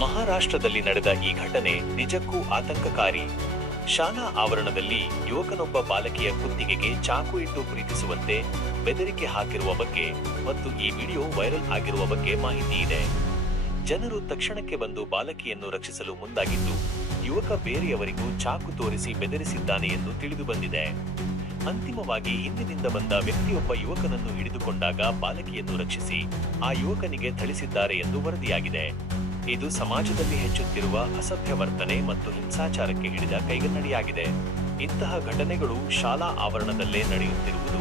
ಮಹಾರಾಷ್ಟ್ರದಲ್ಲಿ ನಡೆದ ಈ ಘಟನೆ ನಿಜಕ್ಕೂ ಆತಂಕಕಾರಿ. ಶಾಲಾ ಆವರಣದಲ್ಲಿ ಯುವಕನೊಬ್ಬ ಬಾಲಕಿಯ ಕುತ್ತಿಗೆಗೆ ಚಾಕು ಇಟ್ಟು ಪ್ರೀತಿಸುವಂತೆ ಬೆದರಿಕೆ ಹಾಕಿರುವ ಬಗ್ಗೆ ಮತ್ತು ಈ ವಿಡಿಯೋ ವೈರಲ್ ಆಗಿರುವ ಬಗ್ಗೆ ಮಾಹಿತಿ ಇದೆ. ಜನರು ತಕ್ಷಣಕ್ಕೆ ಬಂದು ಬಾಲಕಿಯನ್ನು ರಕ್ಷಿಸಲು ಮುಂದಾಗಿದ್ದು, ಯುವಕ ಬೇರೆಯವರಿಗೂ ಚಾಕು ತೋರಿಸಿ ಬೆದರಿಸಿದ್ದಾನೆ ಎಂದು ತಿಳಿದುಬಂದಿದೆ. ಅಂತಿಮವಾಗಿ ಹಿಂದಿನಿಂದ ಬಂದ ವ್ಯಕ್ತಿಯೊಬ್ಬ ಯುವಕನನ್ನು ಹಿಡಿದುಕೊಂಡಾಗ ಬಾಲಕಿಯನ್ನು ರಕ್ಷಿಸಿ ಆ ಯುವಕನಿಗೆ ಥಳಿಸಿದ್ದಾರೆ ಎಂದು ವರದಿಯಾಗಿದೆ. ಇದು ಸಮಾಜದಲ್ಲಿ ಹೆಚ್ಚುತ್ತಿರುವ ಅಸಭ್ಯ ವರ್ತನೆ ಮತ್ತು ಹಿಂಸಾಚಾರಕ್ಕೆ ಹಿಡಿದ ಕೈಗನ್ನಡಿಯಾಗಿದೆ. ಇಂತಹ ಘಟನೆಗಳು ಶಾಲಾ ಆವರಣದಲ್ಲೇ ನಡೆಯುತ್ತಿರುವುದು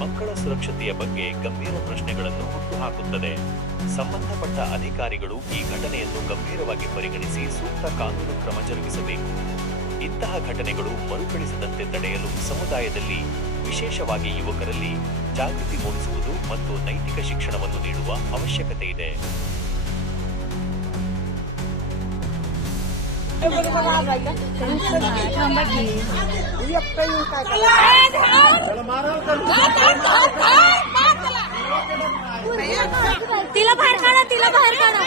ಮಕ್ಕಳ ಸುರಕ್ಷತೆಯ ಬಗ್ಗೆ ಗಂಭೀರ ಪ್ರಶ್ನೆಗಳನ್ನು ಹುಟ್ಟುಹಾಕುತ್ತದೆ. ಸಂಬಂಧಪಟ್ಟ ಅಧಿಕಾರಿಗಳು ಈ ಘಟನೆಯನ್ನು ಗಂಭೀರವಾಗಿ ಪರಿಗಣಿಸಿ ಸೂಕ್ತ ಕಾನೂನು ಕ್ರಮ ಜರುಗಿಸಬೇಕು. ಇಂತಹ ಘಟನೆಗಳು ಮರುಕಳಿಸದಂತೆ ತಡೆಯಲು ಸಮುದಾಯದಲ್ಲಿ, ವಿಶೇಷವಾಗಿ ಯುವಕರಲ್ಲಿ ಜಾಗೃತಿ ಮೂಡಿಸುವುದು ಮತ್ತು ನೈತಿಕ ಶಿಕ್ಷಣವನ್ನು ನೀಡುವ ಅವಶ್ಯಕತೆ ಇದೆ. तिला बाहेर काढा, तिला बाहेर काढा,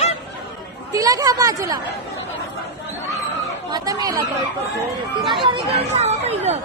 तिला घ्या बाजूला. आता मेला तिला घरी घेऊन जावं पहिलं.